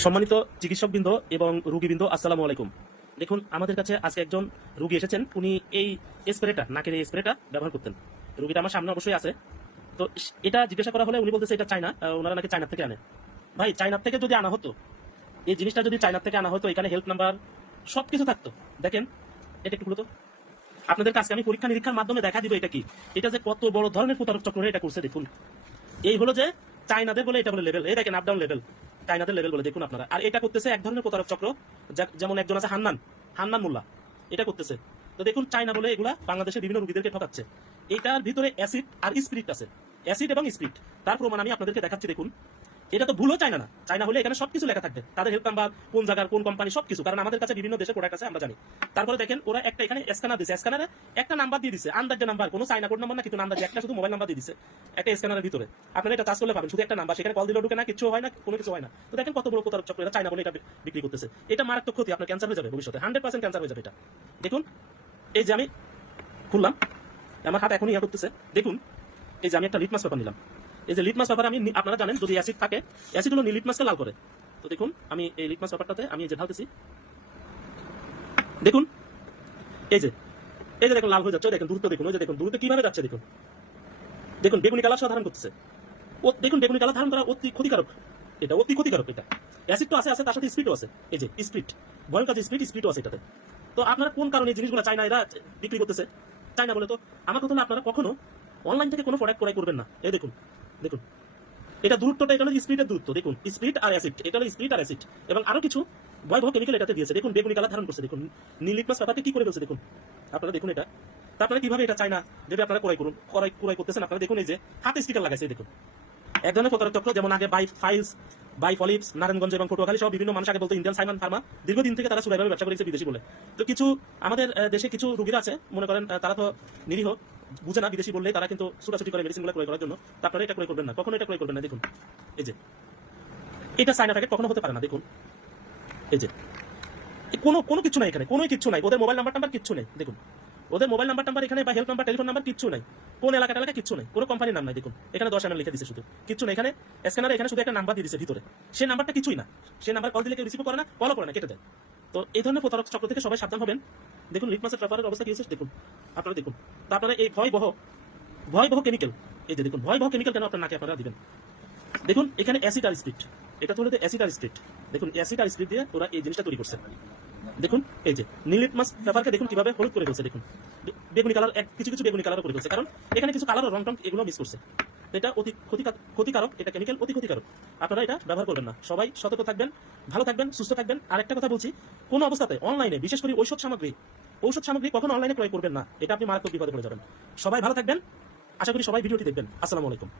সম্মানিত চিকিৎসকবৃন্দ এবং রোগীবৃন্দ, আসসালামু আলাইকুম। দেখুন, আমাদের কাছে আজকে একজন রোগী এসেছেন। উনি এই স্প্রেটা, নাকের এই স্প্রেটা ব্যবহার করতেন। রোগীটা আমার সামনে অবশ্যই আছে। তো এটা জিজ্ঞাসা করা হলে উনি বলতেছে এটা চায়না, ওনারা নাকি চায়না থেকে আনে। ভাই, চায়নার থেকে যদি আনা হতো, এই জিনিসটা যদি চায়নার থেকে আনা হতো, এখানে হেল্প নাম্বার সবকিছু থাকতো। দেখেন, এটা একটু হতো। আপনাদের কাছে আমি পরীক্ষা নিরীক্ষার মাধ্যমে দেখা দিব এটা কি, এটা যে কত বড় ধরনের প্রতারক চক্র এটা করছে। দেখুন, এই হলো যে চাইনাদের বলে, এটা বলে লেভেল, এই দেখেন আপ ডাউন লেভেল, চাইনাদের লেভেল বলে দেখুন আপনারা। আর এটা করতেছে এক ধরনের প্রতারক চক্র, যেমন একজন আছে হান্নান মোল্লা, এটা করতেছে। তো দেখুন, চাইনা বলে এগুলা বাংলাদেশের বিভিন্ন রোগীদেরকে ঠকাচ্ছে। এটার ভিতরে অ্যাসিড আর স্পিরিট আছে, অ্যাসিড এবং স্পিরিট, তার প্রমাণ আমি আপনাদেরকে দেখাচ্ছি। দেখুন, এটা তো ভুলও চায়না না, চায়না হলে এখানে সবকিছু লেখা থাকবে, তাদের হেল্প নাম্বার, কোন জায়গার কোন কোম্পানি, সবকিছু। কারণ আমাদের কাছে বিভিন্ন দেশের প্রোডাক্ট আছে, আমরা জানি। তারপরে দেখেন, ওরা একটা এখানে স্ক্যানার দিছে, স্ক্যানারে একটা নাম্বার দিয়ে দিছে, আন্দাজে নাম্বার, কোনো চাইনা কোড নাম্বার না, কিন্তু আন্দাজে একটা শুধু মোবাইল নাম্বার দিয়ে দিছে একটা স্ক্যানারের ভিতরে। আপনারা এটা চার্জ করলে পাবেন শুধু একটা নাম্বার, সেখানে কল দিলেও ঢুকে না, কিছু হয় না, কোনো কিছু হয় না। তো দেখেন কত বড় প্রতারক চক্র, এটা চায়না বলে এটা বিক্রি করতেছে। এটা মারাত্মক ক্ষতি, আপনার ক্যান্সার হয়ে যাবে ভবিষ্যতে, 100% ক্যান্সার হয়ে যাবে এটা। দেখুন, এই যে আমি খুললাম, আমার হাত এখনই ইয়া করতেছে। দেখুন, এই যে আমি একটা লিটমাস পেপার নিলাম। এই যে লিটমাস পেপার, আমি, আপনারা জানেন যদি অ্যাসিড থাকে, অ্যাসিড হলো লিটমাসকে লাল করে। তো দেখুন, আমি এই লিটমাস পেপারটাতে আমি যে ঢালতেছি, দেখুন এই যে দেখুন লাল হয়ে যাচ্ছে। দেখুন দূরত্ব, দেখুন ওই যে দেখুন দূরত্ব কিভাবে যাচ্ছে। দেখুন দেখুন বেগুনি কালার ধারণ করতেছে। ও দেখুন, বেগুনি কালার ধারণ করা অতি ক্ষতিকারক, এটা অতি ক্ষতিকারক। এটা অ্যাসিড তো আছে, তার সাথে স্পিরিটও আছে। এই যে স্পিরিট, ভয়ঙ্কর যে স্পিরিটও আছে এটাতে। তো আপনারা কোন কারণে এই জিনিসগুলো চায়না এরা বিক্রি করতেছে? চায়না বলে তো আমার কথা হলো, আপনারা কখনো অনলাইন থেকে কোনো প্রোডাক্ট ক্রয় করবেন না। এই দেখুন, দেখুন এটা দূরত্বটা, এটা হলো স্পিরিটের দূরত্ব। দেখুন, স্পিরিট আর অ্যাসিড, এটা হলো স্পিরিট আর অ্যাসিড, এবং আরো কিছু ভয়াবহ কেমিক্যাল এটাতে দিয়েছে। দেখুন বেগুনি কালার ধারণ করছে। দেখুন নীল লিটমাস পেপারকে কি করে ফেলছে দেখুন। আপনারা দেখুন এটা, তা আপনারা কিভাবে এটা চায়না যদি আপনারা ক্রয় করতেছেন, আপনারা দেখুন এই যে হাতে স্টিকার লাগাইছে। দেখুন, এক ধরনের প্রতারক চক্র, যেমন আগে বাই ফাইলস, বাই ফলিপস, নারায়ণগঞ্জ এবং পটুয়াখালী সহ বিভিন্ন মানুষ আগে বলতো ইন্ডিয়ান সাইমন ফার্মা, দীর্ঘদিন থেকে তারা সুরাইভাবে ব্যবসা করেছে বিদেশি বলে। তো কিছু আমাদের দেশে কিছু রোগীরা আছে, মনে করেন তারা তো নিরীহ, বুঝে না, বিদেশি বললে তারা কিন্তু ছুটাছুটি করে মেডিসিনগুলো ক্রয় করার জন্য। তো আপনারা এটা ক্রয় করবেন না, কখনো এটা ক্রয় করবেন না। দেখুন এই যে এটা চায়না প্যাকেট কখনো হতে পারে না। দেখুন এই যে কোনো কোনো কিছু নাই এখানে, কোনো কিছু নাই, ওদের মোবাইল নাম্বার কিচ্ছু নেই। দেখুন, ওদের মোবাইল নাম্বার এখানে বা হেল্প নাম্বার, টেলিফোন নাম্বার কিচ্ছু নাই, কোন এলাকা কিচ্ছু নেই, কোনো কোম্পানির নাম নাই। দেখুন এখানে 10 এমএল লিখে দিছে, শুধু কিচ্ছু নেই এখানে। স্ক্যানারে এখানে শুধু একটা নাম্বার দিয়ে দিছে ভিতরে, সেই নাম্বারটা কিছুই না, সেই নাম্বার কল দিলে কেউ রিসিভ করে না, কলও করে না, কেটে দেয়। তো এই ধরনের প্রতারক চক্র থেকে সবাই সাবধান হবেন। দেখুন লিটমাসের পেপারের অবস্থা কি হয়েছে দেখুন, আপনারা দেখুন। তো আপনারা এই ভয়াবহ কেমিক্যাল, এই যে দেখুন ভয়াবহ কেমিক্যাল কেন আপনার নাকে আপনারা দিবেন। দেখুন এখানে অ্যাসিড আর স্পিরিট, এটা তো হলো অ্যাসিড আর স্পিরিট। দেখুন অ্যাসিড আর স্পিরিট দিয়ে ওরা এই জিনিসটা তৈরি করছে। দেখুন এই যে লিটমাস পেপারকে দেখুন কিভাবে হলুদ করে ফেলছে। দেখুন বেগুনি কালার, কিছু বেগুনি কালারও করে ফেলছে, কারণ এখানে কিছু কালার রং এগুলো মিস করছে। এটা অতি ক্ষতিকারক, এটা কেমিক্যাল অতি ক্ষতিকারক। আপনারা এটা ব্যবহার করবেন না। সবাই সতর্ক থাকবেন, ভালো থাকবেন, সুস্থ থাকবেন। আর একটা কথা বলছি, কোনো অবস্থাতে অনলাইনে, বিশেষ করে ঔষধ সামগ্রী কখনো অনলাইনে ক্রয় করবেন না, এটা আপনি মারাত্মক বিপদে পড়ে যাবেন। সবাই ভালো থাকবেন, আশা করি সবাই ভিডিওটি দেখবেন। আসসালামু আলাইকুম।